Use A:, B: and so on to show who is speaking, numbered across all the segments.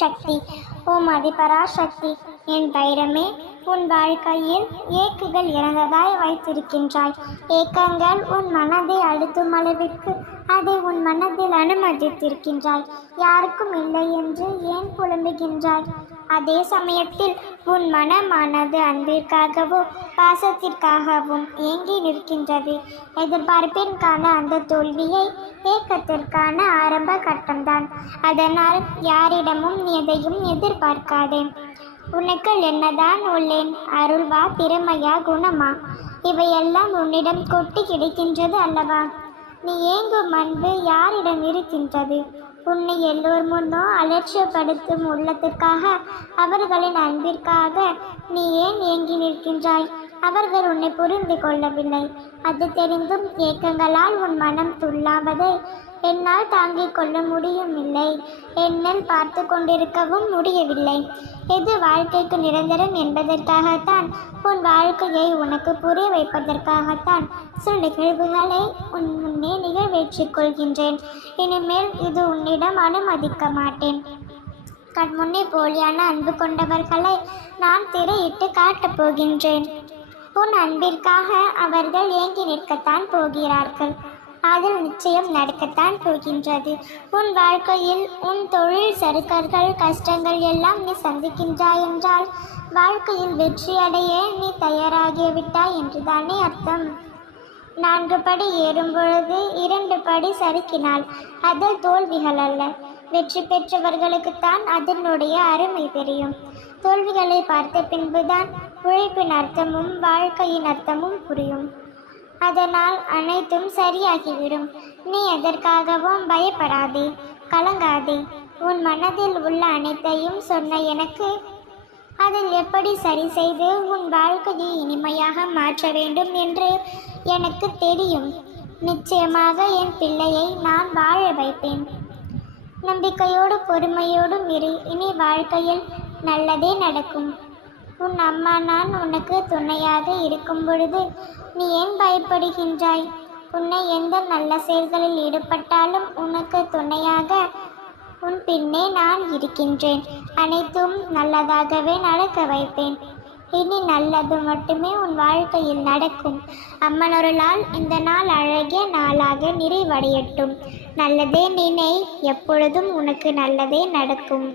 A: சக்தி. ஓம் அதிபராசக்தி என் வைரமே உன் வாழ்க்கையில் ஏக்குகள் இறந்ததாய் வைத்திருக்கின்றாய். ஏக்கங்கள் உன் மனதை அழுத்தும் அளவிற்கு அதை உன் மனதில் அனுமதித்திருக்கின்றாய். யாருக்கும் இல்லை என்று ஏன் புலம்புகின்றாய்? அதே சமயத்தில் உன் மனமானது அன்பிற்காகவோ பாசத்திற்காகவும் ஏங்கி நிற்கின்றது. எதிர்பார்ப்பிற்கான அந்த தோல்வியை ஏக்கத்திற்கான ஆரம்ப கட்டம்தான். அதனால் யாரிடமும் எதையும் எதிர்பார்க்காதே. உனக்குள் என்னதான் உள்ளேன்? அருள்வா திறமையா குணமா? இவையெல்லாம் உன்னிடம் கொட்டி கிடைக்கின்றது அல்லவா? நீ ஏங்கும் அன்பு யாரிடம் இருக்கின்றது? உன்னை எல்லோர் முன்னோ அலட்சியப்படுத்தும் உள்ளத்திற்காக அவர்களின் அன்பிற்காக நீ ஏன் ஏங்கி நிற்கின்றாய்? அவர்கள் உன்னை புரிந்து கொள்ளவில்லை. அது தெரிந்தும் ஏக்கங்களால் உன் மனம் துள்ளாவதை. என்னால் தாங்கிக் கொள்ள முடியவில்லை என்னால் பார்த்து கொண்டிருக்கவும் முடியவில்லை. எது வாழ்க்கைக்கு நிரந்தரம் என்பதற்காகத்தான் உன் வாழ்க்கையை உனக்கு புரிய வைப்பதற்காகத்தான் சில நிகழ்வுகளை உன் முன்னே நிகழ்வேற்றிக் கொள்கின்றேன். இனிமேல் இது உன்னிடம் அனுமதிக்க மாட்டேன். கண்முன்னே போலியான அன்பு கொண்டவர்களை நான் திரையிட்டு காட்டப் போகின்றேன். உன் அன்பிற்காக அவர்கள் ஏங்கி நிற்கத்தான் போகிறார்கள். அதில் நிச்சயம் நடக்கத்தான் போகின்றது. உன் வாழ்க்கையில் உன் தொழில் சறுக்கர்கள் கஷ்டங்கள் எல்லாம் நீ சந்திக்கின்றாய் என்றால் வாழ்க்கையில் வெற்றியடைய நீ தயாராகிவிட்டாய் என்றுதானே அர்த்தம்? நான்கு படி ஏறும் பொழுது இரண்டு படி சறுக்கினால் அதில் தோல்விகள் அல்ல. வெற்றி பெற்றவர்களுக்குத்தான் அதனுடைய அருமை தெரியும். தோல்விகளை பார்த்த பின்புதான் உழைப்பின் அர்த்தமும் வாழ்க்கையின் அர்த்தமும் புரியும். அதனால் அனைத்தும் சரியாகிவிடும். நீ எதற்காகவும் பயப்படாதே கலங்காதே. உன் மனதில் உள்ள அனைத்தையும் சொன்ன எனக்கு அதில் எப்படி சரி செய்து உன் வாழ்க்கையை இனிமையாக மாற்ற வேண்டும் என்று எனக்கு தெரியும். நிச்சயமாக என் பிள்ளையை நான் வாழ வைப்பேன். நம்பிக்கையோடு பொறுமையோடும் இரு. இனி வாழ்க்கையில் நல்லதே நடக்கும். உன் அம்மா நான் உனக்கு துணையாக இருக்கும் பொழுது நீ ஏன் பயப்படுகின்றாய்? உன்னை எந்த நல்ல செயல்களில் ஈடுபட்டாலும் உனக்கு துணையாக உன் பின்னே நான் இருக்கின்றேன். அனைத்தும் நல்லதாகவே நடக்க வைப்பேன். இனி நல்லது மட்டுமே உன் வாழ்க்கையில் நடக்கும். அம்மனொருளால் இந்த நாள் அழகிய நாளாக நிறைவடையட்டும். நல்லதே நினை எப்பொழுதும் உனக்கு நல்லதே நடக்கும்.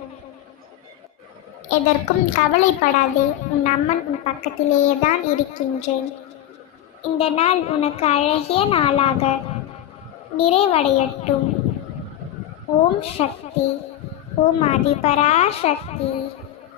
A: எதற்கும் கவலைப்படாதே. உன் அம்மன் உன் பக்கத்திலேயே தான் இருக்கின்றேன். இந்த நாள் உனக்கு அழகிய நாளாக நிறைவடையட்டும். ஓம் சக்தி. ஓம் அதிபரா சக்தி